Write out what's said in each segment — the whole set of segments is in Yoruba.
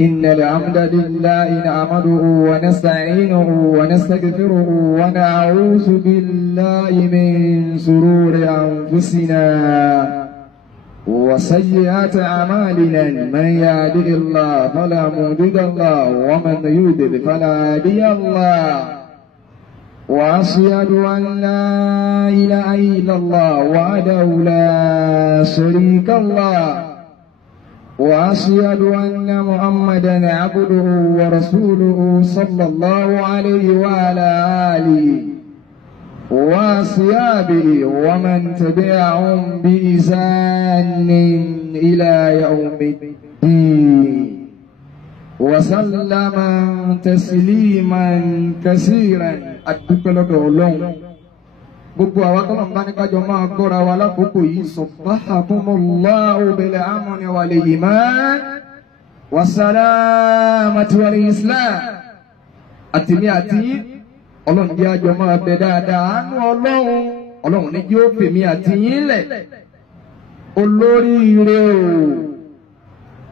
إن الحمد لله نعمده ونستعينه ونستغفره ونعوذ بالله من شرور أنفسنا وسيئات أعمالنا من يهده الله فلا مضل له ومن يضلل فلا هادي له وأشهد أن لا إله إلا الله وحده لا شريك له وأشهد أن محمدا عبده ورسوله صلى الله عليه وعلى آله وأصحابه ومن تبعهم بإحسان إلى يوم الدين وسلم تسليما كثيرا أدخلك الله gbogbo àwa tó ń bá ní kájọ máa gbọ́ra wa lákòókò yìí subhanakumullahu bil amni wal iman wassalamati wal islam àtìmí àti ọlọ́run jẹ́ àjọ máa bẹ dáadáa àánú ọlọ́run ní yóò fèmí àti yín lẹ̀ olóríire o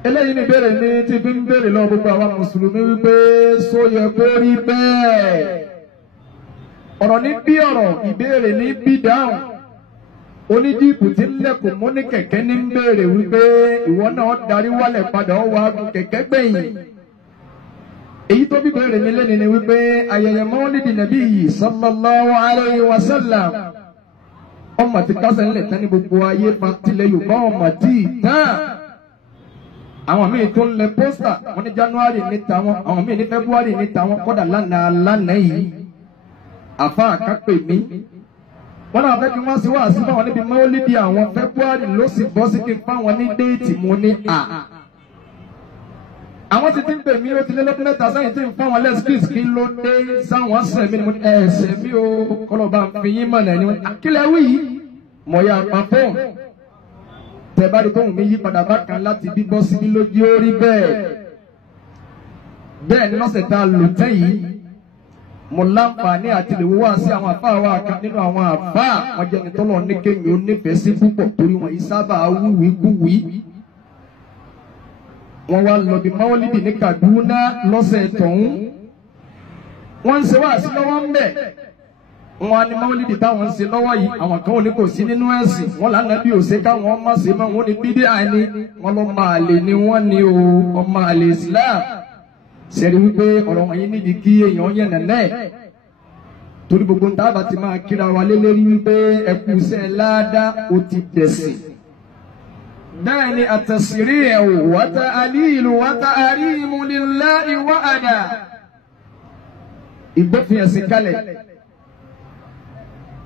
eléyìí ní bèrè ní tí fi ń bèrè lọ gbogbo àwa mùsùlùmí wípé só yẹ kó rí bẹ́ẹ̀ ọ̀rọ̀ ní bí ọ̀rọ̀ ìbéèrè ní bí dáhùn onídìbò tí ń lẹ́kùn mú ní kẹ̀kẹ́ ní ń béèrè wípé ìwọ náà darí wálẹ̀ padà ó wá gun kẹ̀kẹ́ gbẹ̀yìn èyí tó bí béèrè mi lẹ́ni ni wípé ayẹyẹ mọ́lídì nàbí yìí sallallahu alayhi wa sallam ọmọ tí kásẹ̀ ńlẹ̀ tán ní gbogbo ayé tilẹ̀ Yorùbá ọmọ tí ì tán àwọn míì tó ń lẹ pósítà wọn ní January ní tàwọn àwọn míì ní February ní tàwọn kọ́dà lánàá yìí àfa àkápè mi wọn náà fẹ́ kí wọ́n sì wá sí fáwọn níbi mọ́lídì àwọn February ló sì bọ́ sí kí n fáwọn ní déètì mu ní à àwọn ti ń pè mí ó ti lé lọ́dún mẹ́ta sẹ́yìn tí ń fáwọn lẹ́sìkìs kí ló dé sáwọn sẹ̀ mí ni mo ní ẹ̀sẹ̀ mi ó kọ́lọ̀ bá ń fi yín mọ̀nà ni wọ́n àkílẹ̀ wí yìí mọ̀ ya pa fóònù tẹ bá rí tóun mi yí padà bá kan láti bíbọ́ sí mi lójú ó rí bẹ́ẹ̀ ni lọ́sẹ̀ tá a lò tẹ́ yìí mo láǹfààní àti lè wá sí àwọn àfáà wa kan nínú àwọn àfáà wọn jẹ́ nítọ́lọ́ ní kéwì ó nífẹ̀ẹ́ sí púpọ̀ torí wọn yìí sábà wúwìí kúwìí wọ́n wá lọ bí mọ́wọ́lídì ní Kaduna lọ́sẹ̀ tọ̀hún wọ́n ń ṣe wá sí lọ́wọ́ ń bẹ̀ wọ́n á ní mọ́wọ́lídì táwọn ń ṣe lọ́wọ́ yìí àwọn kan ò ní kò sí nínú ẹ̀sìn wọ́n lànà bí òṣè káwọn ọmọ ṣe máa wọ́n ní bídíà ni wọ́n lọ́ máa lè ní wọ́n ní o ọmọ àlè Islam ṣẹ̀rí wípé ọ̀rọ̀ wọ̀nyí níbi kí èèyàn yẹn nẹ̀nẹ́ torí gbogbo ń tábà ti máa kíra wa lé lérí wípé ẹkú iṣẹ́ ládàá ó ti dẹ̀sìn bẹ́ẹ̀ ni àtẹ̀sírí ẹ̀ wọ́tá alíìlú wọ́tá àríìmú lillahi wa'ada ìgbófin ẹ̀sìn kalẹ̀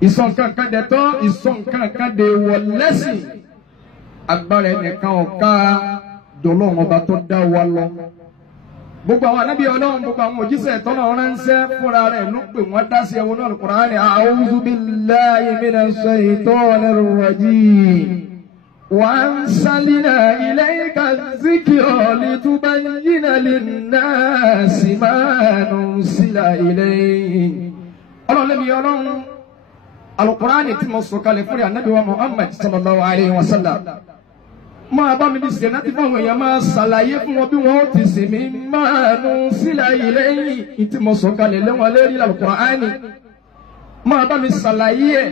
ìsọ̀nkankan dẹ̀tọ́ ìsọ̀nkankan dẹ̀ wọ̀ lẹ́sìn agbára ẹnìkan ọ̀ká dọ̀lọ́wọ́n ọba tó dá wa lọ gbogbo àwọn anábì Ọlọ́run gbogbo àwọn òjíṣẹ́ tọ́nà ránṣẹ́ fúnra rẹ̀ ló pè wọ́n dá sí ẹwọ́n náà Al-Qur'ani a'udhu billahi minash shaytanir rajim wa anzalna ilayka dhikra litubayyina linnasi ma nuzila ilayhim Ọlọ́run lẹ́mi Ọlọ́run Al-Qur'ani tí mo sọ̀kalẹ̀ fúnra anábì wa Muhammad sallallahu alayhi wa sallam máa bá mi bí sìgá láti fáwọn èèyàn máa ṣàlàyé fún wọn bí wọn ó ti sìn mí máa nu sílẹ̀ ìlẹ́yìn ìtì mo sọ̀kalẹ̀ lẹ́wọ̀n lérí Al-Qur'ani máa bá mi ṣàlàyé ẹ̀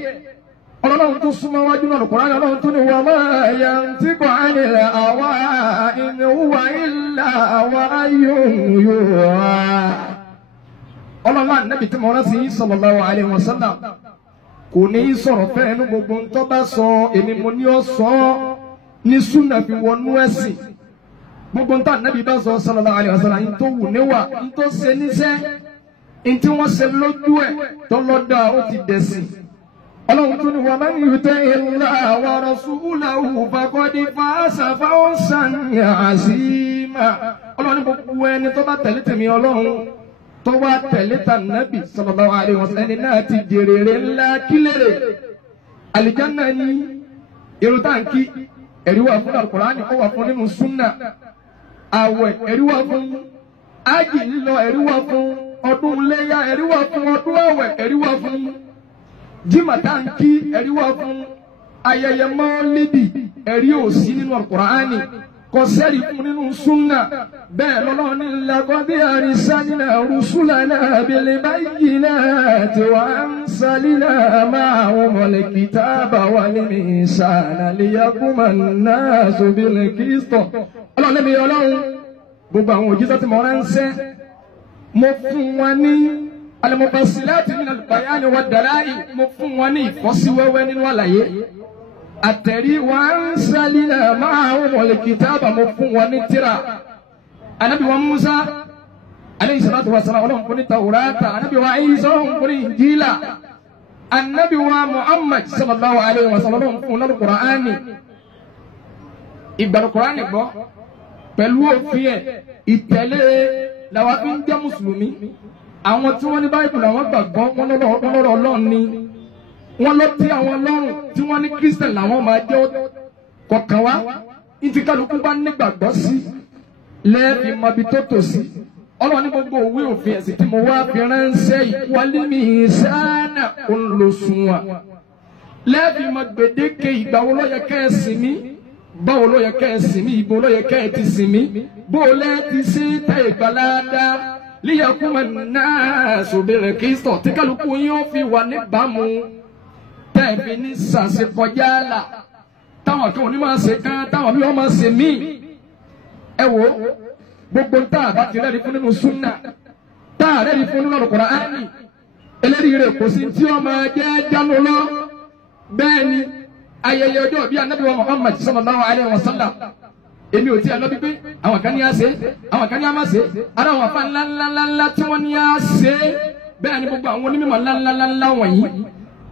ọlọ́run tó súnmọ́ wájú náà Al-Qur'ani ọlọ́run tó ní wa ma yantiqu 'anil hawa in huwa illa wahyun yuha ọlọ́run Ànábì tí mo rán sí sallallahu alaihi wasallam kò ní sọ̀rọ̀ fẹ́ẹ́ ní gbogbo ń tọ́ bá sọ èmi mo ní ọ sọ ní súnà fi wọnú ẹ̀sìn gbogbo ń tà Nábì bá sọ sallallahu alaihi wasallam ń tó wù níwà ń tó ṣe níṣẹ́ ń tí wọ́n ṣe lójú ẹ̀ tọ́lọ́dà ó ti dẹ̀sìn ọlọ́run tó ní wa man yuti'illaha wa rasulahu faqad faza fawzan 'azima ọlọ́run gbogbo ẹni tó bá tẹ̀lé tèmi ọlọ́run tó wá tẹ̀lé tà Nábì sallallahu alaihi wasallam ẹni náà ti jèrèrè ńlá kílèrè àlìjánnà ní irun táǹkì ẹ̀rí wà fún Al-Qur'ani ó wà fún nínú súnà àwẹ̀ ẹ̀rí wà fún ájì lílọ ẹ̀rí wà fún ọdún léyà ẹ̀rí wà fún ọdún àwẹ̀ ẹ̀rí wà fún jímàtáǹkì ẹ̀rí wà fún ayẹyẹ mọ́lídì ẹ̀rí ò sí nínú Al-Qur'ani كسري من سنة بلون لقد أرسلنا رسلنا بالبينات وأنزلنا معهم الكتاب والميزان ليقوم الناس بالقسط. الله لم يلون gbogbo àwọn òjíṣẹ́ tí mo ránṣẹ́ mo fún wọn ní al-mufassilat min al-bayan wa ad-dalail mo fún wọn ní ìfọ́síwẹ́wẹ́ nínú àlàyé àtẹ̀rí wa anzalna ma'ahum al-kitaba mo fún wọn ní tírà. Ànábì wa Musa alayhi salatu wa salam Ọlọ́run fún ní Taurata, Ànábì wa Isa Ọlọ́run fún ní Injila, Ànábì wa Muhammad sallallahu alayhi wa sallam Ọlọ́run fún ní Qur'ani. Ìgbà Qur'ani gbọ́ pẹ̀lú òfin ẹ̀ ìtẹ̀lé làwọn fi ń jẹ́ mùsùlùmí. Àwọn tí wọ́n ní báyìí làwọn gbàgbọ́ wọn lọ́rọ̀ Ọlọ́run ni wọ́n lọ tí àwọn lọ́rùn tí wọ́n ní Christian làwọn máa jẹ́ kọ̀ọ̀kan wá. Ìtì kálukú bá nígbàgbọ́ sí lẹ́ẹ̀fì mọbi tó tò sí. Ọlọ́run ní gbogbo òwe òfin ẹ̀sìn tí mo wá fi ránṣẹ́ ìwálé mi sáánà olùsùnwà lẹ́ẹ̀fì mọ gbèdéke ìgbà wo ló yẹ kẹ́ ẹ sìn mí, báwo ló yẹ kẹ́ ẹ sìn mí, ibo ló yẹ kẹ́ ẹ ti sìn mí, bó o lẹ́ ti ṣe tẹ ìgbàládá líyàkúmọ̀ náà sòbẹ̀rẹ̀ Kristo tí kálukú yín ó fi wà níbàámu tẹ̀bi ní sàṣekọjá là táwọn kan ò ní máa ṣe kán táwọn bí wọ́n máa ṣe míì. Ẹ wo gbogbo tá a bá ti rẹ́ẹ̀rí fún nínú súnà tá a rẹ́ẹ̀rí fún nínú Kùránì eléyìí rẹ̀ kò sí tí wọ́n máa jẹ́ jánu lọ. Bẹ́ẹ̀ ni ayẹyẹ ọjọ́ bíi Ànábì wa Muhammad sallallahu alayhi wa sallam èmi ò tí ẹ lọ bí pé àwọn kan ní á ṣe àwọn kan ní á má ṣe ara àwọn afa ńláńláńlá tí wọ́n ní á ṣe. Bẹ́ẹ̀ ni gbogbo àwọn onímọ̀ ńláńláńlá wọ̀nyí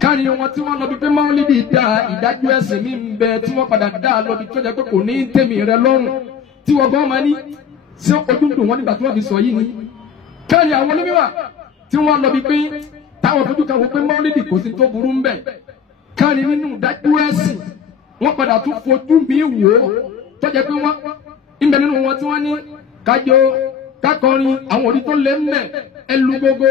kárí wọn tí wọ́n lọ bí pé Maulidi dá ìdájọ́ ẹ̀sìn mi ń bẹ tí wọ́n padà dá lọ bí tó jẹ́ pé kò ní tèmi rẹ lọ́rùn tí wọ́n gbọ́ máa ní ṣé ojú dùn wọ́n nígbà tí wọ́n fi sọ yìí ni. Kárí àwọn onímọ̀ tí wọ́n lọ bí pé táwọn fojú kan wò pé Maulidi kò sí tó burú ń bẹ kárí nínú ìdájọ́ ẹ̀sìn wọ́n padà tún fojú mi wò ó tó jẹ́ pé wọ́n ń bẹ nínú wọn tí wọ́n ní kájọ kákọrin àwọn òdì tó lé ń bẹ ẹlú gbogbo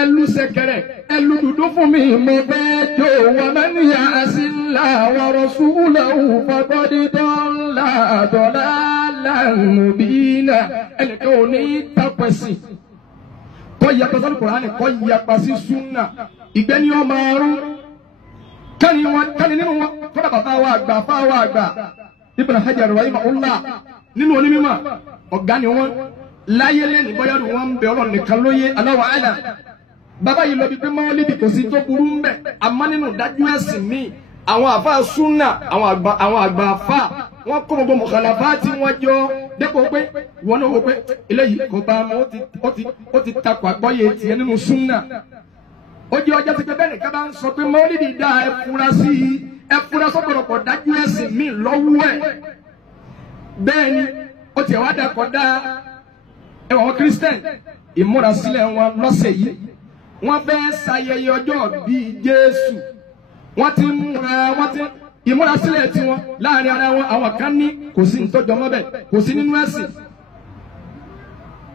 ẹlú ṣẹ̀kẹ̀rẹ̀ ẹlú dúdú fún mi mo fẹ́ jó wa man ya'silla wa rasulahu faqad dalla dalalan mubina. Ẹnìkan ò ní tapẹ̀sì kọ́ yapa sí Kùránì kọ́ yapa sí súnà ìgbẹ́ni ọmọ ọrùn kánì nínú wọn kọ́dà bàbá wa àgbà fáwọn àgbà Ibn Hajar rahimahullah nínú onímọ̀ ọ̀gá ni wọ́n láyé lẹ́nu bóyá ló wọ́n ń bẹ Ọlọ́run nìkan lóye Allahu a'lam. Bàbá yìí lọ bí pé Maulidi kò sí tó burú ń bẹ àmọ́ nínú dájú ẹ̀sìn mi àwọn àfa súnà àwọn àgbà àfa wọn kó gbogbo mọ̀kànláfà tí wọ́n jọ dépò pé wọn náà wò pé eléyìí kò bá mu ó ti takò àgbọ́yé tiẹ̀ nínú súnà. Ó jẹ́ ọjọ́ ti pé bẹ́ẹ̀ nìkan bá ń sọ pé Maulidi dá ẹ fura sọ́pọ̀lọpọ̀ dájú ẹ̀sìn mi lọ́wọ́ ẹ̀. Bẹ́ẹ̀ ni ó tiẹ̀ wá dàkọ̀ dá ẹwà wọn Christian ìmúrasílẹ̀ wọn lọ́sẹ̀ yìí wọ́n fẹ́ ṣayẹyẹ ọjọ́ bíi Jésù wọ́n ti ìmúrasílẹ̀ tiwọn láàrin ara wọn àwọn kan ní kò sí nítọ́jọ́ mọ́bẹ̀ kò sí nínú ẹ̀sìn.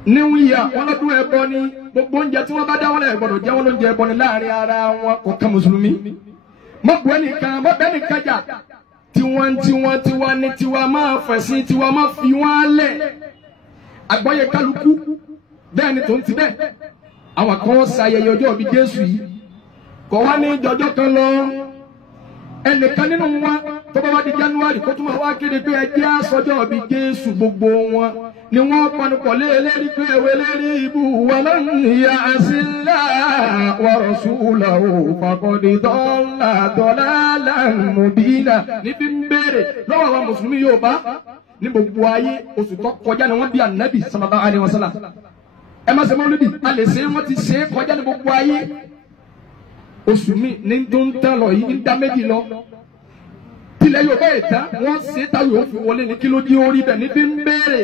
New Year wọn lọ́dún ẹbọ ni gbogbo oúnjẹ tí wọ́n bá dá wọn lẹ̀ gbọ́dọ̀ jẹ́ wọn lóúnjẹ ẹbọ ni láàrin ara wọn kọ̀ọ̀kan mùsùlùmí. Mọ̀gbọ́n nìkan mọ̀bẹ́ nìkan jà tiwa ní tiwa máa fẹ̀sìn tiwa máa fi wọ́n lẹ̀. Àgbọ́yé kálukú bẹ́ẹ̀ ni tó ń ti bẹ́ẹ̀ àwọn kan ṣayẹyẹ ọjọ́ bíi Jésù yìí kò wá ní jọjọ́ kan lọ ẹnìkan nínú wọn tó bá wá di January kó tún máa wá kéde pé ẹjẹ́ àsọjọ́ bíi Jésù gbogbo wọn ni wọ́n panupọ̀ léèlérí pé ewé lérí ibú wa man ya'silla wa rasulahu faqad dalla dalalan mubina. Níbi ń béèrè lọ́wọ́ àwọn mùsùlùmí Yorùbá ní gbogbo ayé oṣù tó kọjá ni wọ́n bí Ànábì sallallahu alaihi wasallam. Ẹ má ṣe Maulidi a lè ṣe wọ́n ti ṣe kọjá ní gbogbo ayé oṣù mi ní tó ń tán lọ yìí ń dá méjì lọ. Tilẹ̀ Yorùbá ìta wọ́n ṣe táwọn yóò fi wọlé ní kí ló dé orí bẹ̀ níbi ń béèrè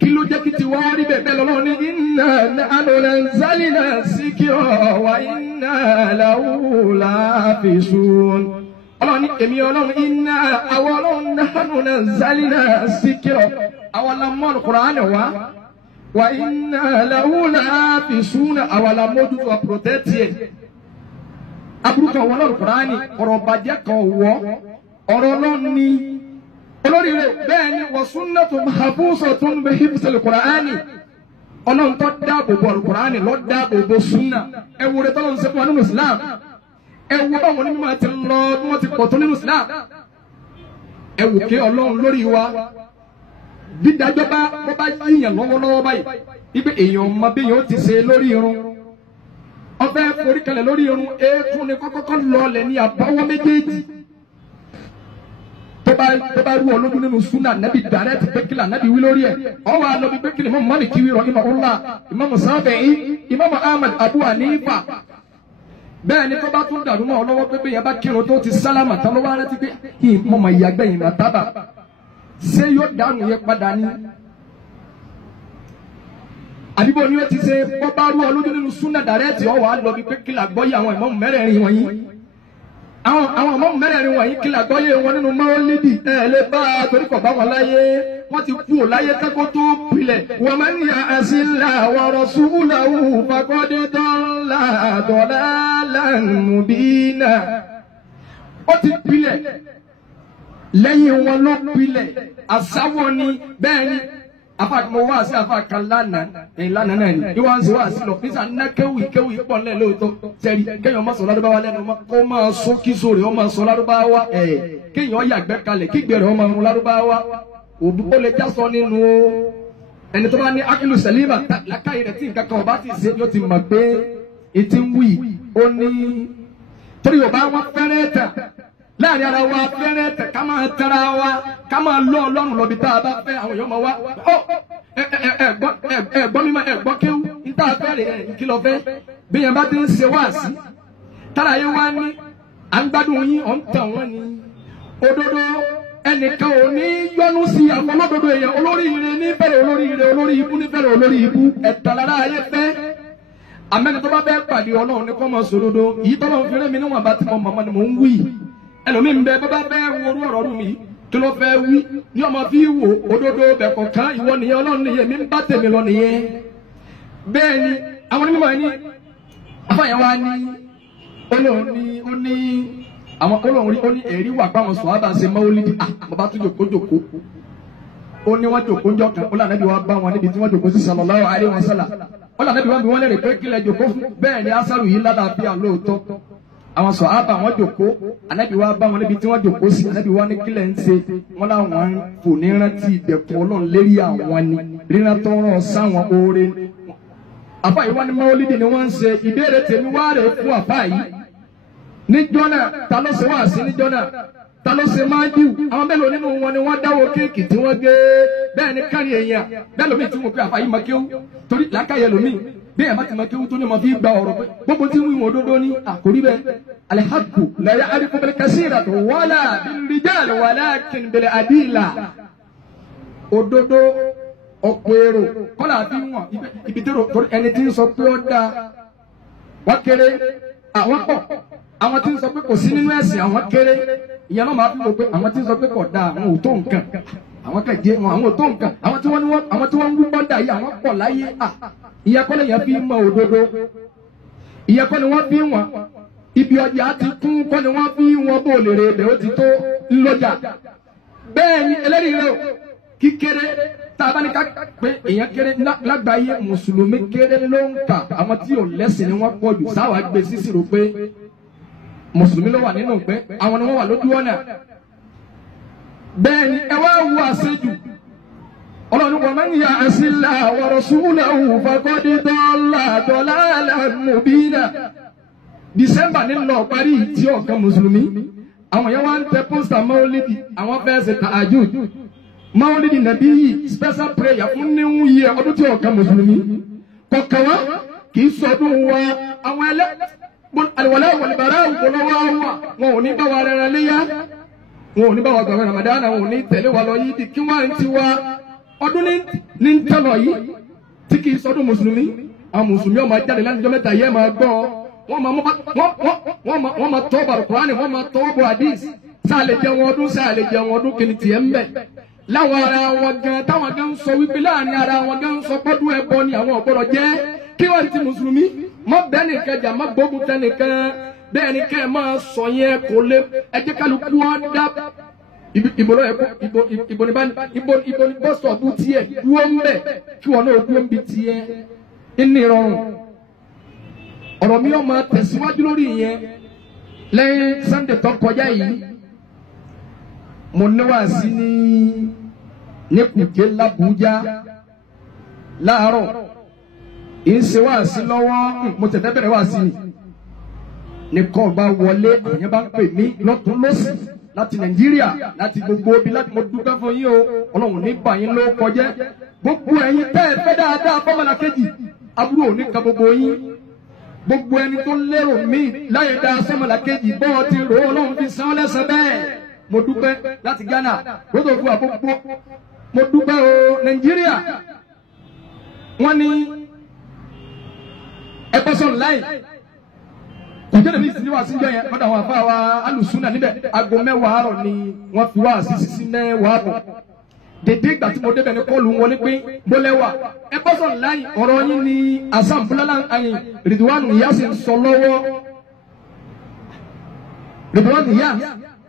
kí ló jẹ́ kí tiwa rí bẹ̀ bẹ́ẹ̀ lọ́wọ́ ní inna nahnu nazzalna dhikra wa inna lahu lahafizun. Ọlọ́run ní èmi Ọlọ́run iná àwọn Ọlọ́run nahnu nazzalna dhikra àwọn lamọ́ Al-Qur'ani wa inna lahu lahafizun àwọn lamọ́dútó protect yẹ. Aburú kan wọ́n Al-Qur'ani ọ̀rọ̀ bàjẹ́ kan wọ́ ọ̀rọ̀ Ọlọ́run ní olórí rẹ̀ bẹ́ẹ̀ ni wa sunnatun mahfuzatun bi hifzil Qur'ani ọlọ́run tó dáàbò bo Al-Qur'ani ló dáàbò bo súnà ẹ wo rẹ̀ tọ́lọ́run ṣe fún wa nínú Islam ẹ wo báwọn onímọ̀ ti lọ bí wọ́n ti pọ̀ tó nínú Islam ẹ wò kí ọlọ́run lórí wa bí dájọ́ bá yíyàn lọ́wọ́lọ́wọ́ báyìí ibi èèyàn ọmọ bí yóò ti ṣe lórí irun ọfẹ́ forí kalẹ̀ lórí irun eékún ni kọ́kọ́kọ́ lọlẹ̀ ní àbáwọ́ méjèèjì tó bá rú ọ lójú nínú súnà nàbì dàrẹ́ ti pé kílà nàbì wí lórí ẹ̀ ọwọ́ àlọ́ bí pé kílà Imam Malik wí rọ imamullah Imam Shafi'i Imam Ahmad Abu Hanifa bẹ́ẹ̀ ni tó bá tún dàrú mọ́ ọ lọ́wọ́ pé bẹ́ẹ̀ yẹn bá kírun tó ti sálámà tán ló wá rántí pé ìmọ̀ mọ̀ ìyàgbẹ́ yìí nà tábà ṣé yóò dànù yẹn padà ní. àdìbò ni ó ti ṣe bọ́ bá rú ọ lójú nínú súnà dàrẹ́ẹ̀tì ọ̀wọ́ àlọ́ bí pé kílà gbọ́yé àwọn ìmáàmù mẹ́rẹ̀ẹ̀rin wọ̀nyí àwọn ìmáàmù mẹ́rẹ̀ẹ̀rin wọ̀nyí kílà gbọ́yé wọn nínú Maulidi lè bá a torí kọ̀ bá wọn láyé wọ́n ti kú ò láyé kẹ́kọ̀ọ́ tó pilẹ̀ wa man ya'si Allaha wa rasulahu faqad dalla dalalan mubina ó ti pilẹ̀ lẹ́yìn wọn ló pilẹ̀ àsáwọ̀ ni bẹ́ẹ̀ ni mo wá sí afa kan lánàá náà ni ìwọ ń sọ wá sí lọ nígbà ná kéwì pọ̀ nílẹ̀ lóòótọ́ sẹ́rí kéèyàn má sọ lárúbáwá lẹ́nu mọ́ kó máa sọ kí sóòrè ó máa sọ lárúbáwá kéèyàn yàgbẹ́ kalẹ̀ kí gbèrè ó máa rún lárúbáwá òbí ó lè já sọ nínú ẹni tó bá ní akilu sẹlíma lákàyè rẹ̀ tí nǹkan kan ọba ti ṣe yóò ti mọ̀ pé etí ń wí ó ní torí ọba wọn fẹ́rẹ́ tà láàrin ara wa fẹ́rẹ́ tẹ̀ ká máa tẹ́ra wa ká máa lọ ọlọ́run lọ bí tá a bá fẹ́ àwọn èèyàn máa wá ọ ẹ̀gbọ́n mímọ́ ẹ̀gbọ́n kéwú níta fẹ́rẹ̀ kí lọ fẹ́ bí yẹn bá ti ń ṣe wá sí tára yẹn wá ní à ń gbádùn yín ọ̀ ń tàn wọ́n ni òdodo ẹnìkan ò ní yọnu sí àwọn olódodo èèyàn olórí ire ní bẹ̀rẹ̀ olórí ire olórí ibú ní bẹ̀rẹ̀ olórí ibú ẹ̀tàn lára ayé fẹ́ àmẹ́ni tó bá bẹ́ẹ̀ pàdé ọlọ́run ní kọ́ máa sòdodo yìí tọ́lọ́run fi rẹ́ mi níwọ̀n bá ti mọ màmá ni mò ń wí ẹlòmíì ń bẹ bá bá bẹ́ẹ̀ worú ọ̀rọ̀ ọdún mi kí ló fẹ́ wí ní ọmọ fi wò òdodo bẹ̀ kọ̀ọ̀kan ìwọ nìyẹn ọlọ́run nìyẹn mi ń bá tèmi lọ nìyẹn bẹ́ẹ̀ ni àwọn onímọ̀ ẹni afáyẹ̀wá ní olóhùn ní ó ní àwọn olóhùn rí ó ní ẹ̀rí wà báwọn sọ̀ ábà ṣe Maulidi mo bá tún jòkó ó ní wọ́n jòkó ńjọ́ kan ó lànà bí wọ́n bá wọn níbi tí wọ́n jòkó sí sallallahu alaihi wasallam ó lànà bí wọ́n bí wọ́n lè rè pé kílẹ̀ jòkó fún bẹ́ẹ̀ ni asárù yìí ládàá lóòótọ́ àwọn sọ̀hábà wọn jòkó ànábì wa bá wọn níbi tí wọ́n jòkó sí ànábì wa ní kílẹ̀ ń ṣe wọn láwọn fò ní rántí ìdẹ̀kùn ọlọ́run lérí àwọn ni ríran tó rán sáwọn oore àfáà yìí wọ́n ní Maulidi ni wọ́n ń ṣe ìbéèrè tèmi wá rè fún àfáà yìí níjọ́ náà ta ló ṣe wá sí níjọ́ náà ta ló ṣe máa jù àwọn mélòó nínú wọn ni wọ́n dáwọ́ kéèkì tí wọ́n gé bẹ́ẹ̀ ni kárí èèyàn bẹ́ẹ̀ lómi tí mo pe àfáà yìí máa kéwú torí làákàyè lómi bẹ́ẹ̀ bá ti máa kéwú tó ní ma fi gba ọ̀rọ̀ pé gbogbo tí ń wí wọn òdodo ní àkórí bẹ́ẹ̀ alihaqu la ya'rifu bil kasirati wala bil rijal walakin bil adila òdodo ọ̀pọ̀ èrò kọ́lá àti wọn ibi tí ẹni tí ń sọ pé ó dáa wọ́n kéré àwọn pọ̀ àwọn tí ń sọ pé kò sí nínú ẹ̀sìn àwọn kéré ìyẹn náà máa fi wò pé àwọn tí ń sọ pé kò dáa àwọn ò tó nǹkan àwọn kẹjẹ wọn àwọn ò tó nǹkan àwọn tí wọ́n ń wú bọ́dà yìí àwọn pọ̀ láyé ìyẹn kọ́ lèyàn fi mọ òdodo ìyẹn kọ́ ni wọ́n fi wọn ibi ọjà ti kún kọ́ ni wọ́n fi wọn bó lè rè bẹ́ẹ̀ ó ti tó ńlọ́jà bẹ́ẹ̀ ni ẹlẹ́rìí rẹ̀ kíkéré tá a bá ní ká pé èèyàn kéré lágbàáyé mùsùlùmí kéré ló ń kà àwọn tí ò lẹ́sìn ni wọ́n pọ̀ jù sáwà gbé sísìrò pé mùsùlùmí ló wà nínú pé àwọn ni wọ́n wà lójú ọ̀nà bẹ́ẹ̀ ni ẹ wá wo àṣejù ọlọ́run wa man ya'si Allaha wa rasulahu faqad dalla dalalan mubina December ní lọ parí tí ọ̀kan mùsùlùmí àwọn yẹn wá ń tẹ pósítà Maulidi àwọn fẹ́ ṣe tahajjud Maulidi nàbí yìí special prayer fún new year ọdún tí ọ̀kan mùsùlùmí kọ̀ọ̀kan wá kì í sọdún wa àwọn àlùwàlá wal-barā ògbólọ́wọ́ wọn ò ní bá wa rẹ̀rẹ̀ léyà wọn ò ní bá wa gbàgbé Ramadan wọn ò ní tẹ̀lé wa lọ yìí kí wọ́n ti wá ọdún ní tẹ́lọ̀ yìí tí kì í sọdún mùsùlùmí àwọn mùsùlùmí ọmọ jáde láti jọ mẹ́ta yẹ́ máa gbọ́ wọ́n máa tọ́ bàrù Kùránì wọ́n máa tọ́ bọ̀ hadith sáà lè jẹun ọdún kìíní tiẹ̀ ń bẹ̀ láwọn ara wọn gan táwọn gan ń sọ wípé láàrin ara wọn gan ń sọ pọ́dún ẹbọ ni àwọn ọ̀gbọ́dọ̀ jẹ́ kí wọ́n ti mùsùlùmí mọ́ bẹ́ẹ̀ nìkan jà má gbógun tẹ́ nìkan bẹ́ẹ̀ ni kẹ́ ẹ máa sọ yẹn kò lé ẹ jẹ́ kálukú wọn dá ibo lo ibo ni bus stop tiẹ̀ dúró ńbẹ̀ kí wọ́n náà dúró ńbi tiẹ̀ ní ìrọ̀rùn ọ̀rọ̀ mi ó máa tẹ̀síwájú lórí ìyẹn lẹ́yìn Sunday tó kọjá yìí mo ní wàásí ní Kùjé l'Àbújá láàárọ̀ ìṣe wàásí lọ́wọ́ mo tẹ̀fẹ́ bẹ̀rẹ̀ wàásí ni nìkan bá wọlé àyàn bá ń pè mí lọ́tún lọ́sì láti Nàìjíríà láti gbogbo ibi láti mo dúpẹ́ fún yín o Ọlọ́run ní bàyín ló kọjá gbogbo ẹ̀yin tẹ́ ẹ fẹ́ dáadáa fọ́mọlá kejì aburú ò ní ka gbogbo yín gbogbo ẹni tó lérò mí láyé dáa sọ́mọlá kejì bọ́ọ̀ ti rò Ọlọ́run fi san lẹ́san bẹ́ẹ̀ mo dúpẹ́ láti Ghana gbọ́dọ̀ fún àkókò mo dúpẹ́ o Nàìjíríà wọ́n ní ẹ̀pọ̀sọ̀n láì kùjẹ́ lèmi sí wá síjọ́ yẹn lọ́dọ̀ àwọn afá wa alùsùnà níbẹ̀ aago 10 àárọ̀ ni wọ́n fi wá sí 9 ààbọ̀ dédé ìgbà tí mo débẹ̀ ní kọ́ọ̀lù wọn ní pé mo lẹ́wà ẹ̀pọ̀sọ̀n láì ọ̀rọ̀ yín ni asam fúlálà ayin Ridwan Ìyá sì ń sọ lọ́wọ́ Ridwan Ìyá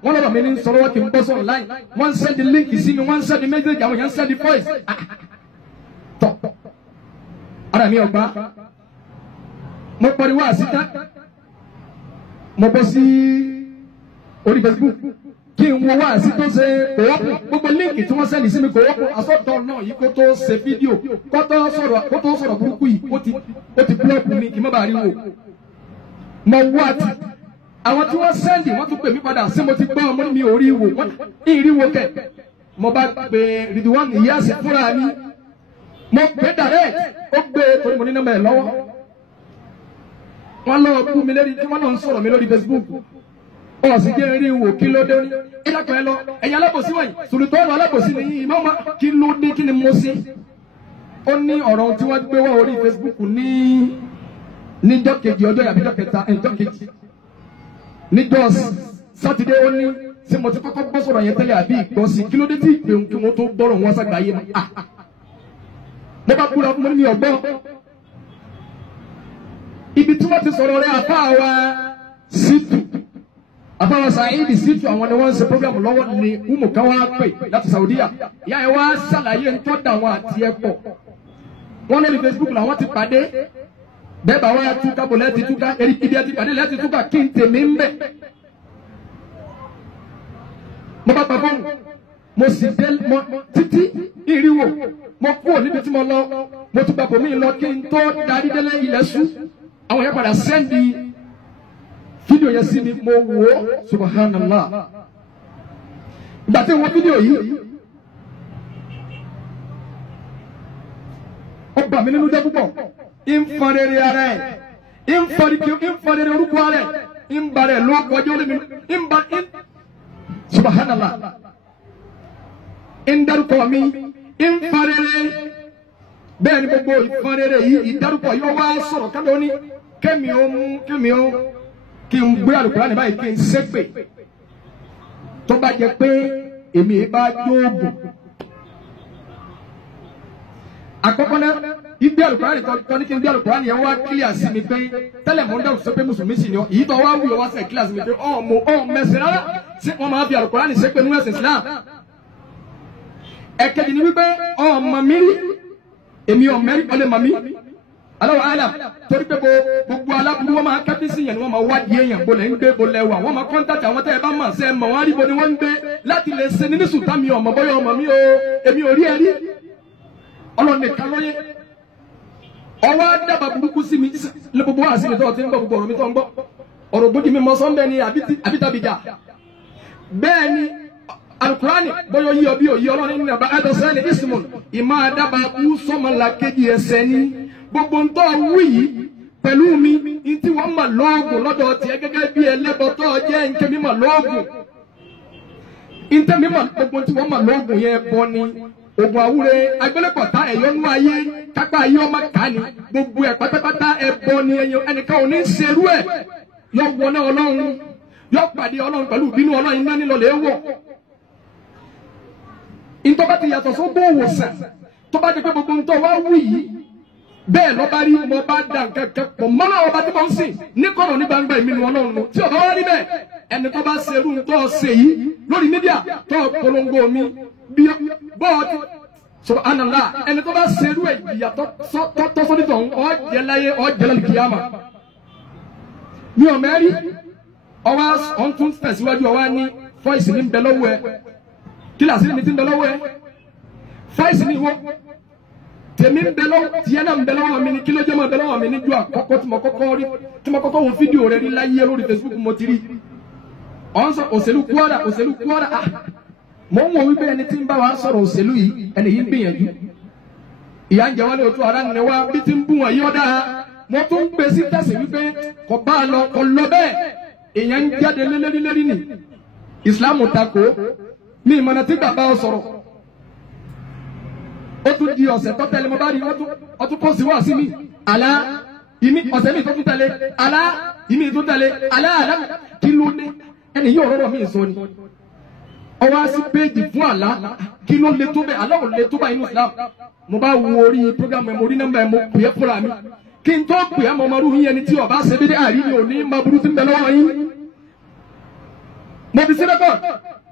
wọ́n lọ́rọ̀ mi ní sọ lọ́wọ́ kí n bọ́ sọ̀rọ̀ láì wọ́n ń sẹ́ndì líǹkì sí mi wọ́n ń sẹ́ndì mẹ́sẹ̀jì àwọn èèyàn ń sẹ́ndì voice tọ̀ ara mi ọ̀gbá mo pọ̀rí wá síta mo bọ́ sí orí Facebook kí n wo wá sí tó ṣe kòwọ́pù gbogbo líǹkì tí wọ́n sẹ́ndì sí mi kòwọ́pù asọ́tọ̀ náà yìí kó tó ṣe fídíò kó tó sọ̀rọ̀ burúkú yìí ó ti búlọ́ọ̀kù mi kì í má bàa rí wò mo wá ti àwọn tí wọ́n sẹ́ndì wọ́n tún pè mí padà sí mo ti gbọ́ ọmọ mi ò rí wò wọ́n ní ìrí wo kẹ̀ mo bá pe Ridwan Ìyá sí fúnra mi mo pè direct ó gbé torí mo ní nọ́mbà ẹ̀ lọ́wọ́ wọ́n lọ kú mi lórí tí wọ́n náà ń sọ̀rọ̀ mi lórí Facebook ọ̀ sì jẹ́ rí wò kí ló dé ní ìdákan ẹ lọ ẹ̀yin alábòsí wọ̀nyí sòlùtọ́ọ̀nù alábòsí nìyí ìmọ̀ọ́mọ́ kí ló dé kí ni mo ṣe ó ní ọ̀rọ̀ tí wọ́n gbé wá orí Facebook níjọ́ kejì ọjọ́ àbíjọ́ kẹta ẹ̀jọ́ kejì níjọ́ Sátidé ó ní tí mo ti kọ́kọ́ gbọ́ sọ̀rọ̀ yẹn tẹ́lẹ̀ àbí ìgbọ́ sí kí ló dé tí ìpè kí wọ́n tó gbọ́rọ̀ wọn sàgbáyé mọ́ mo bá kúra fún mi ọgbọ́n ibi tí wọ́n ti sọ̀rọ̀ rẹ̀ àfáàwà Ṣítù àfáàwà Sàídì Ṣítù àwọn ni wọ́n ń ṣe program lọ́wọ́ ní umu kan wá pè láti Saudiya ìyá ẹ̀ wá ṣàlàyé ń tọ́da wọn àti ẹ̀pọ̀ wọ́n lórí Facebook làwọn ti pàdé bẹ́ẹ̀ bá wáyà túká bò lẹ́ẹ̀tì túká ibi ẹ̀tì pàdé lẹ́ẹ̀tì túká kí n tèmi ń bẹ̀. mo bá gbàgbọ́ mo sì dé títí ìrìwò mo kúrò níbi tí mo lọ mo tún gbàgbọ́ mi lọ kí n tó darí délé ilẹ̀ sùn àwọn yẹn padà sẹ́ndì fídíò yẹn sí mi mo wò ó subhanallah ìgbà tí wọ́n fídíò yìí ó bà mí nínú jẹ́ púpọ̀ ìfọ̀rẹ̀rẹ̀ ara ẹ̀ ìfọ̀rẹ̀rẹ̀ orúkọ ara ẹ̀ ìbàrẹ̀ ló kọjọ́ lé mi subhanallah ìdárúkọ mi ìfọ̀rẹ̀rẹ̀ bẹ́ẹ̀ ni gbogbo ìfọ̀rẹ̀rẹ̀ yìí ìdárúkọ yóò wá sọ̀rọ̀ kábẹ́ ó ní kẹ́mi ó kí n gbé Al-Qur'ani báyìí kí n ṣépè tó bá jẹ pé èmi bá jóògùn àkọ́kọ́ náà ìgbé Al-Qur'ani tó ní kí n gbé Al-Qur'ani yẹn wá kílíà sí mi pé tẹ́lẹ̀ mọ́ ń dáhùn sọ pé mùsùlùmí sì ni ọ èyí tó wá wúyọ wá sẹ́ kílíà sí mi pé mẹsẹ̀ rárá sí wọ́n máa fi Al-Qur'ani ṣépè nínú ẹ̀sìn Islam ẹ̀kejì ni wípé ọmọ mi rí èmi ọmọrí ọlẹ́ mọ̀ mi aláwọ̀ àlà torí pé gbogbo aláburú wọn máa kẹ́bí sí yẹn ni wọ́n máa wádìí èèyàn bolẹ̀ ń gbé bolẹ̀ wà wọ́n máa kọ́ńtàtì àwọn tẹ́ ẹ bá mọ̀ sẹ́ mọ̀ wọ́n á rí bo ni wọ́n ń gbé láti lè ṣe nínú sùtá mi ọmọ bọ́yọ̀ ọmọ mi o èmi ò rí ẹ rí ọlọ́ọ̀nì kan lóye ọwọ́ dábàá burúkú sí mi lé gbogbo wá sí mi tó ti ń gbọ́ gbogbo ọ̀rọ̀ mi tó ń gbọ́ ọ̀rọ̀ gbòdì mi mọ sọ́ńbẹ́ ni àbítàbíjà bẹ́ẹ̀ ni Al-Qur'ani bọ́yọ̀ yí ọbí òyí ọlọ́run ní àbá adọ́sẹ́ni ismun ìmọ̀ àdábàá kú sọ́mọlá kejì ẹsẹ̀ ní gbogbo ń tọ́ wú yìí pẹ̀lú mi ní tí wọ́n mọ̀ lóògùn lọ́dọ̀ tiẹ̀ gẹ́gẹ́ bí ẹlẹ́bọ̀tọ́ jẹ́ nkẹ́ mímọ̀ lóògùn nkẹ́ mímọ̀ gbogbo tí wọ́n mọ̀ lóògùn yẹn bọ́ ni oògùn àwúre agbélépọ̀tá ẹ̀yọ́nú ayé kápá ayé ọmọ ká ni gbogbo ẹ̀ pátápátá ẹ̀bọ ni ẹnìkan ò ní ṣerú ẹ̀ yọ wọná ọlọ́run yọ pàdé ọlọ́run pẹ̀lú ìbínú ọlọ́run iná nílò lè wọ̀ ntọ́ bá ti yàtọ̀ fún bó wòsàn tó bá di pé gbogbo ntọ́ wá wù yìí bẹ́ẹ̀ ló bá rí mo bá dà nǹkan pọ̀ mọ́nà ọba tí mo ń sìn ní kọ̀rọ̀ ní gbangba èmi ni Ọlọ́run tí ọba wá rí bẹ́ẹ̀ ẹni tó bá ṣerú tó ṣe yìí lórí mídíà tó polongo mi bí bọ́ọ̀dì subhanallah ẹni tó bá ṣerú ẹ̀ ìyàtọ̀ sọ́dítọ̀ ọ̀jẹ̀ láyé ọ̀jẹ̀ lálẹ́ kìyàmà mi ò mẹ́rí ọwọ́ ọ̀ntún tẹ̀síwájú ọwọ́ ní fọ́ìsì ní ń bẹ lọ́wọ́ ẹ kíláàsì ní ti ń bẹ lọ́wọ́ ẹ fọ́ìsì ní ìwọ tèmi ń bẹ lọ́wọ́ tiẹ̀ náà ń bẹ lọ́wọ́ mi ní kí ló jẹ́ mọ́ bẹ lọ́wọ́ mi ní ju àkọ́kọ́ tí mo kọ́kọ́ wo fídíò rẹ rí láyé lórí Facebook mo ti rí ọ̀nsọ̀ òṣèlú Kwara ah mo ń wo wípé ẹni tí ń bá wa sọ̀rọ̀ òṣèlú yìí ẹni yìí ń gbìyànjú ìyá ń jẹ wálé òtún ara nìyẹn wá bí ti ń bú wọn yí ọ́ dáa mo tún ń gbé sí tẹ̀sí wípé kò bá a lọ kò lọ bẹ́ẹ̀ èèyàn ń jáde lérí ni ìsìláàmù takò ní ìmọ̀nà tí bàbá ọ sọ̀rọ̀ ó tún di ọ̀sẹ̀ tó tẹ̀lé mo bá rí ó tún kọ́ sí wá sí mi àlá ìmí ọ̀sẹ̀ mi tó tún tẹ̀lé àlá ìmí tó tẹ̀lé àlá kí ló dé ẹni yóò rọrọ̀ mi sọ ni ọwọ́ sí péjì fún àlá kí ló le tó bẹ́ẹ̀ àlá ò le tó bá inú Islam mo bá wo orí program ẹ̀ mo rí nọ́mbà ẹ̀ mo pè é fúnra mi kí n tó pè é mo máa rú yín ẹni tí ọba ṣe dédé àrí mi ò ní máa burú tí ń bẹ lọ́wọ́ yín mo fi sí rẹ́kọ̀d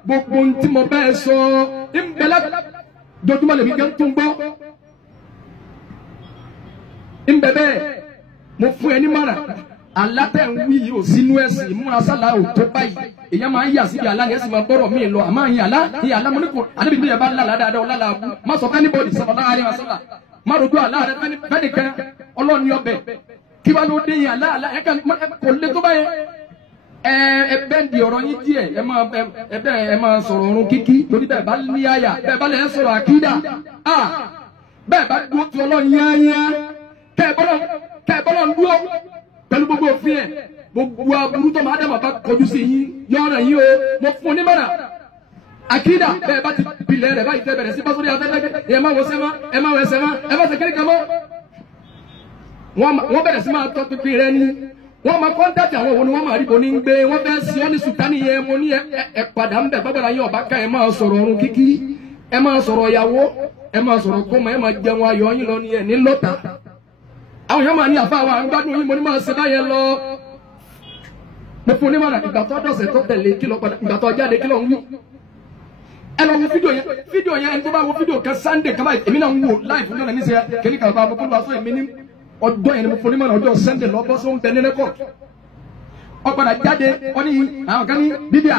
gbogbo ohun tí mo bẹ́ẹ̀ sọ ń bẹ dojúmọ́ lèmi gẹ́ tó ń gbọ́ ń bẹ bẹ́ẹ̀ mo fún ẹ ní mara alátẹ̀ ń wí yìí ò sínú ẹ̀sìn ìmúra sálà ò tó báyìí èèyàn máa ń yà síbi àlá yẹn sì máa bọ́rọ̀ mí lọ àmọ́ àyìn àlá mo ní kò àdébìtì yẹn bá lálàá dáadáa ọ̀làlà àbú má sọ fẹ́ níbọ̀dì sallallahu alaihi wasallam má rojú àlá rẹ fẹ́nìkan ọlọ́ọ̀ni ọbẹ̀ kí wàá ló dé yẹn àlá ẹ̀ka kò lè tó báyẹn ẹbẹ́ di ọ̀rọ̀ yín díẹ̀ ẹ máa sọ̀rọ̀ ọ̀run kíkí torí bẹ́ẹ̀ bá ní àyà bẹ́ẹ̀ bá lè sọ̀rọ̀ àkídà bẹ́ẹ̀ bá dúró tu ọlọ́run yányá kẹ́ ẹ bọ́lọ̀ ń dúró pẹ̀lú gbogbo òfin ẹ̀ gbogbo aburú tó máa dẹ̀ máa bá kọjú sí yín yọ̀ọ̀rọ̀ yín o mo fún un ní mọ̀nà àkídà bẹ́ẹ̀ bá ti pilẹ̀ rẹ̀ báyìí tẹ́ bẹ̀rẹ̀ sí pásórí afẹ́fẹ́ ẹ má wọ sẹ́mọ́ ẹ má wọ ẹsẹ̀ mọ́ ẹ má ṣe kékeré kan mọ́ wọ́n bẹ̀rẹ̀ sí máa tọ́ pínpín rẹ ní wọ́n máa kọ́ńtàtì àwọn òun ni wọ́n máa rí bo ní gbé wọ́n fẹ́ sí ọ́ ní sùtánì yẹn mo ní ẹ padà ń bẹ̀ bábàrà yín ọ̀bá ká ẹ máa sọ̀rọ̀ ọ̀run kíkí ẹ máa sọ̀rọ̀ ìyàwó ẹ máa sọ̀rọ̀ kọ́mọ ẹ máa jẹun ayọ̀ yín lọ ní ẹ̀ ní lọ́ta àwọn èèyàn máa ní àfa àwọn àgbàdo yín mo ní máa ṣe báyẹn lọ mo fún onímọ̀ràn ìgbà tó dọ̀sẹ̀ tó tẹ̀lé kí lọ padà ìgbà tó jáde kí lọ ń wí ẹ lọ wo fídíò yẹn ẹni tó bá wo fídíò kan Sunday kaba èmi náà ń wo láì fún yọ̀nà níṣẹ́ kékeré kan bá mo fún wa sọ èmi ní ọjọ́ yẹn ni mo fún onímọ̀ràn ọjọ́ Sunday lọ bọ́ sọ ń bẹ ní rẹ́kọ̀d ọ̀padà jáde wọ́n ní àwọn kan ní bídíà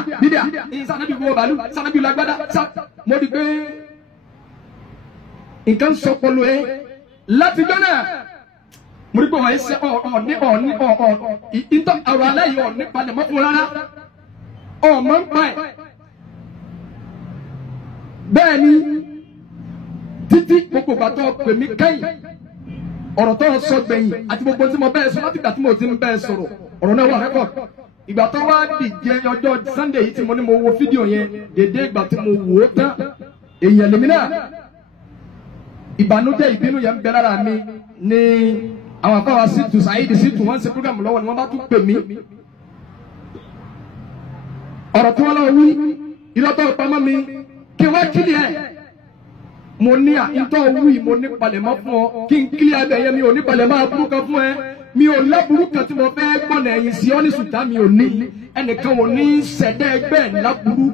sanabi wo bàálù sanabi lágbádá mo di pé nǹkan sọpọlọ ẹ láti gbọ́nà mo rí pé wọ́n ṣe ìtọ́ ọ̀rọ̀ aláyọ̀ nípa lè mọ́ fún rárá ọmọ ń pa ẹ̀ bẹ́ẹ̀ ni títí gbogbo gbàtọ́ pè mí kẹ́yìn ọ̀rọ̀ tó sọ gbẹ̀yìn àti gbogbo tí mo bẹ́ẹ̀ sọ láti ìgbà tí mo ti ń bẹ́ẹ̀ sọ̀rọ̀ ọ̀rọ̀ náà wà rẹ́kọ̀d ìgbà tó wá dìje ọjọ́ Sunday yìí tí mo ní mo wo fídíò yẹn dédé ìgbà tí mo wò ó tán èèyàn lèmi náà ìbànújẹ́ ìbínú yẹn ń bẹ lára mi ní àwọn afáwa Ṣítù Saheed Ṣítù wọ́n ń ṣe program lọ́wọ́ ni wọ́n bá tún pè mí ọ̀rọ̀ tí wọ́n lọ wí ìlọ́tọ̀ ìpamọ́ mi kí wọ́n kílì ẹ̀ mo ní àìtọ́ wí mo ní palẹ̀mọ́ fún ọ kí n kílì abẹ yẹn mi ò ní palẹ̀mọ́ aburú kan fún ẹ mi ò láburú kan tí mo fẹ́ gbọ́nà ẹ̀yìn sí ọ́ ní sùtá mi ò ní ẹnìkan ò ní sẹ̀dẹ́ ẹgbẹ́ láburú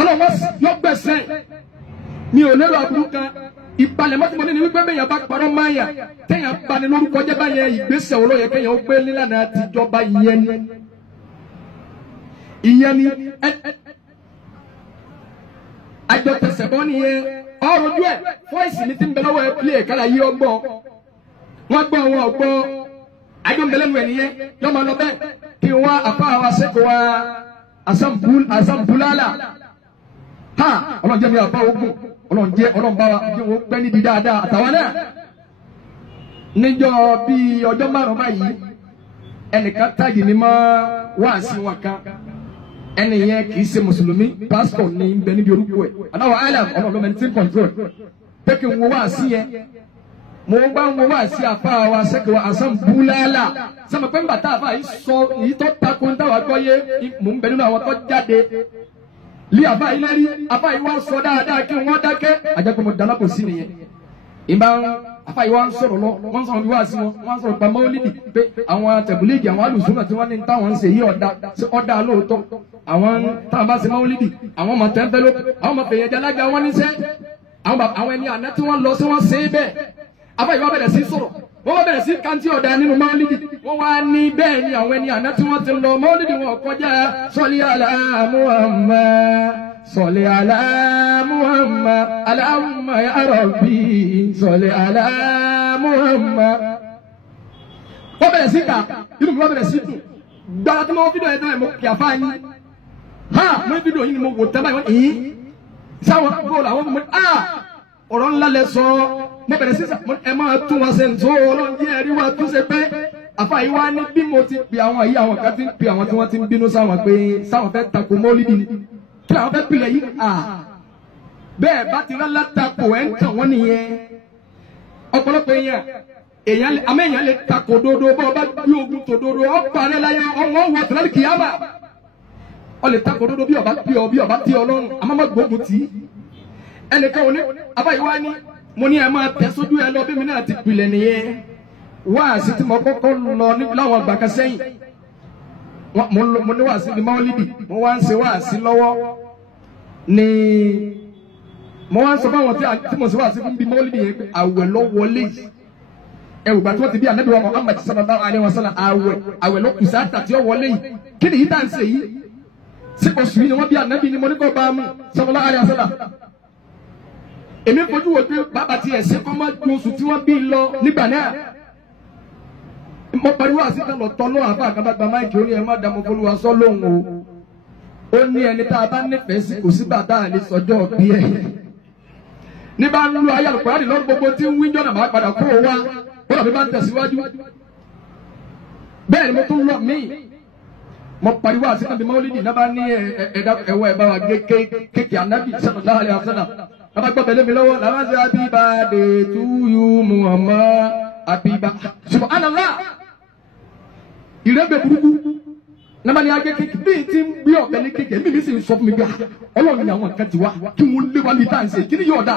ọlọ́wọ́ yọ gbẹ̀sẹ̀ mi ò lérò aburú kan ìpalẹ̀mọ́ tí mo ní ni wípé bẹ́ẹ̀ yẹn bá parọ́ máyà téèyàn bá ní lórúkọ jẹ́ báyẹn ìgbésẹ̀ olóyè kéèyàn ó gbé nílànà àtijọba ìyẹn ni àjọ tẹsẹ̀bọ́ nìyẹn ọ̀rọ̀ ojú ẹ̀ fọ́ìsì mi ti ń bẹ lọ́wọ́ ẹ pílẹ̀ kára yí ọgbọ́ wọ́n gbọ́ wọn ọgbọ́ àjọ ń bẹ lẹ́nu ẹ̀ nìyẹn yọ máa lọ bẹ́ẹ̀ kí wọ́n àfa àwọn asẹ́kọ̀ọ́ wa asambulala ha ọlọ́njẹ́ mi àfa ogun ọlọ́nbá wa kí wọ́n pẹ́ níbi dáadáa àtàwọn náà níjọ́ bíi ọjọ́ márùn-ún báyìí ẹnìkan táàgì ni máa wá sí wọn kan ẹni yẹn kì í ṣe mùsùlùmí pásítọ̀ ní bẹ níbi orúkọ ẹ̀ aláwọ̀ islam ọlọ́run ẹni tí ń control pé kí n wo wá sí yẹn mo bá ń wo wá sí àfa wa sẹ́kẹ̀ wa àṣà ń bú láàlà sọ́mọ pé ń bàtà àfa yìí sọ èyí tó takò ń táwa gbọ́ yé mò ń bẹ nínú àwọn tó jáde lé àfa yìí lẹ́rí àfa yìí wá sọ dáadáa kí wọ́n dákẹ́ àjẹpẹ́ mo dáná kò sí nìyẹn ìbá afa yìí wá ń sọ̀rọ̀ lọ wọ́n sọ̀rọ̀ bí wá sí wọn wọ́n sọ̀rọ̀ pa mọ́lídì pé àwọn tẹ̀bùlíìgì àwọn alùsùnà tí wọ́n ní táwọn ń ṣe yí ọ̀dà lóòótọ́ àwọn táwọn bá ṣe mọ́lídì àwọn ọmọ tẹ́ńpẹ́ló àwọn ọmọ fèyàn jálága wọn níṣẹ́ àwọn ẹni àná tí wọ́n lọ sí wọ́n ṣe é bẹ́ẹ̀ afa yìí wá bẹ̀rẹ̀ sí sọ̀rọ̀ wọ́n wá bẹ̀rẹ̀ sí kántí ọ̀dà nínú mọ́lídì wọ́n wá ní bẹ́ẹ̀ ni àwọn ẹni àná tí wọ́n ti lọ mọ́lídì wọn kọjá sọ́lí àlá Muhammad sọ́lí àlá Muhammad Allahumma ya Rabbi sọ́lí àlá Muhammad. wọ́n bẹ̀rẹ̀ sí ká inú mi wọ́n bẹ̀rẹ̀ sí dùn gbàrà tí mo fídíò yẹn náà mo kì àfa yín ha mo ní fídíò yín ni mo wò tẹ́ báyìí wọ́n sáwọn bóòlù àwọn ọmọ ọ̀rọ̀ ńlá lẹ sọ mo bẹ̀rẹ̀ sí ẹ máa tún wọn ṣe ǹtó ọlọ́run yẹ ẹ̀rí wa tún ṣe pé àfààyè wa ní bí mo ti pè àwọn yìí àwọn kan ti ń pè àwọn tí wọ́n ti ń bínú sáwọn pé sáwọn fẹ́ tako mọ́lídì ni kí àwọn fẹ́ pilẹ̀ yìí bẹ́ẹ̀ bá ti rán látako ẹ̀ ń tàn wọ́n nìyẹn ọ̀pọ̀lọpọ̀ èèyàn àmọ́ lè tako dodo bọ́ bá gbé ogun tó dodo ọ̀parẹ́ láyé ọ̀wọ́ wọ̀ tẹ́lẹ̀ kìyàmà ọ lè tako dodo bí ọba tí ọlọ́run àmọ́ má gbógun tì í ẹnìkan ò ní àbáyé wá ní mo ní ẹ máa tẹ̀ sójú ẹ lọ bí mi náà ti pilẹ̀ nìyẹn wáàsí tí mo kọ́kọ́ lọ láwọn àgbà kan sẹ́yìn mo ní wáàsí ní Maulidi mo wá ń ṣe wáàsí lọ́wọ́ ní mo wá ń sọ fáwọn tí mo ṣe wáàsí fún bí Maulidi yẹn pé àwẹ̀ lọ wọlé ẹ̀wù gbà tí wọ́n ti bí Ànábì wa Muhammad sallallahu alaihi wasallam àwẹ̀ lọ kùsà àtàtì ọ wọlé yìí kí ni yìí tá à ń ṣe yìí sí oṣù yìí ni wọ́n bí Ànábì ni mo ní kọ́ bá mú sallallahu alaihi wasallam. èmi fojú wo pé bàbá ti ẹ̀sìn kọ́ máa ju oṣù tí wọ́n bí lọ nígbà náà mo pariwo àsìkò lọ tọ́ lọ́wọ́ àfa àkàbàgbà máìkì ó ní ẹ má dá mo folúwa sọ lóhùn o ó ní ẹni tá a bá nífẹ̀ẹ́ sí kò sí bàtà àlè sọjọ́ bí ẹ̀ ní bá ń lo ayé àlùkò láti lọ́rùn gbogbo tí ń wí jọ́nà máa padà kó o wá bọ́lá mi bá ń tẹ̀síwájú bẹ́ẹ̀ ni mo tún lọ míì mo pariwo àsìkò bí Maulidi náà bá ní ẹ̀wọ̀ ẹ̀ bá wa gé kéèkì Ànábì sallallahu alaihi wasallam bàbá gbọ́ bẹ̀lẹ́ mi lọ́wọ́ làwọn ṣe happy birthday to you Muhammad happy birthday subhanallah ìrẹ́gbẹ̀ burúkú nàbà ní agé kéèkì bí ti ń gbé ọ̀bẹ ní kéèkì ẹ̀mí mi sì ń sọ fún mi bí Ọlọ́run ní àwọn nǹkan ti wá kí wọ́n lé wa ní tá à ń ṣe kí ni yóò dá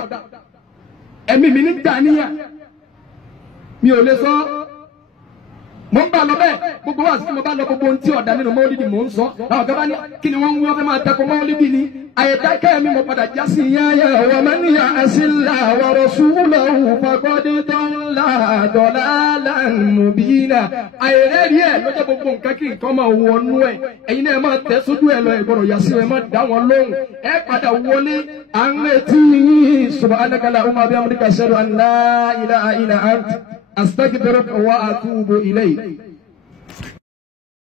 ẹ̀mí mi ní dàníyà mi ò lè sọ mo ń bá lọ bẹ́ẹ̀ gbogbo wa sí mo bá lọ gbogbo ohun tí ọ̀dà nínú Maulidi mò ń sọ àwọn kan bá ní kí ni wọ́n ń wọ́n fẹ́ máa tẹ́kọ̀ Maulidi ni àyèdákẹ́ mi mo padà já sí yáyà wa man ya'silla wa rasulahu faqad dalla dalalan mubina àyèrẹ́rì ẹ̀ lọ́jọ́ gbogbo nǹkan kí nǹkan máa wọnú ẹ̀ ẹ̀yin náà máa tẹ̀ sójú ẹ̀ lọ ìgbọ̀rọ̀ yà sí ẹ̀ máa dá wọn lóhùn ẹ̀ padà wọlé à ń retí subhanaka allahumma bihamdika ashhadu an la ilaha illa anta أستغفرك وأتوب إليك